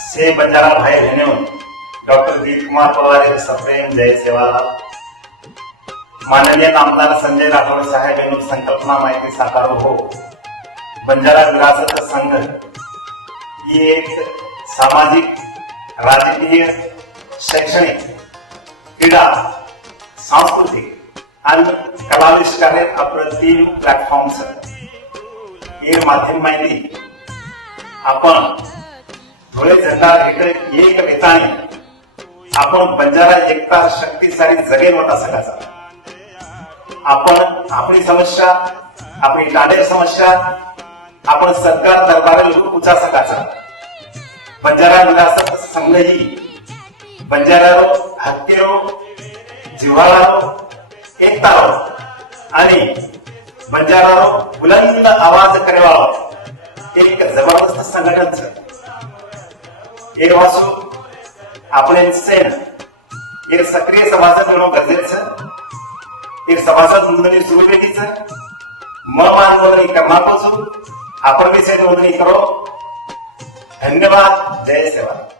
से बंजारा भाई बहनों, डॉक्टर दिलीप कुमार पवार यांचे सप्रेम जय सेवालाल. माननीय आमदार संजय राठोड साहेब यांनी संकल्पना माहिती साकार हो. बंजारा विरासत संघ ही एक सामाजिक, राजकीय, शैक्षणिक, क्रीडा, सांस्कृतिक आणि कलाविष्कार अप्रतिम प्लॅटफॉर्म हे माध्यम माहिती आपण धुळे झेंडा इकडे एक बेताने आपण बंजारा एकता शक्तीशाली जगेल होता सगळ्याचा. आपण आपली समस्या, आपली टाळे समस्या आपण सरकार दरबारी उचा सकाचा. बंजारा विरासत संघ ही बंजारारो, हत्तीरो, जिव्हाळारो, एकतारो आणि बंजारारो बुलंद आवाज करेवाळो एक जबरदस्त संघटन एक वासू आपण सेन एक सक्रिय सभासद म्हणून गरजेचं. एक सभासद नोंदणी सुरू केलीचं मन नोंदणी करण्यापासून आपण विषय नोंदणी करो. धन्यवाद. जय सेवा.